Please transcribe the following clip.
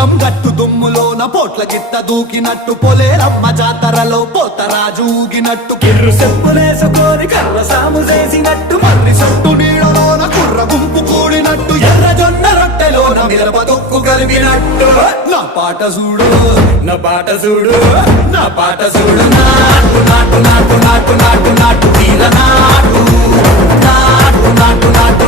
పొలం గట్టు దుమ్ములోన పోట్ల గిట్ట దూకినట్టు పొలేరమ్మ జాతరలో పోతరాజు ఊగినట్టు కిర్రు చెప్పులేసుకొని కర్ర సాము చేసినట్టు మర్రి సొట్టు నీడలోన కుర్ర గుంపు కూడినట్టు ఎర్ర జొన్న రొట్టెలోన మిరప తొక్కు కలిపినట్టు నా పాట చూడు నా పాట చూడు నా పాట చూడు నాటు నాటు నాటు నాటు నాటు నాటు తీర నాటు నాటు నాటు నాటు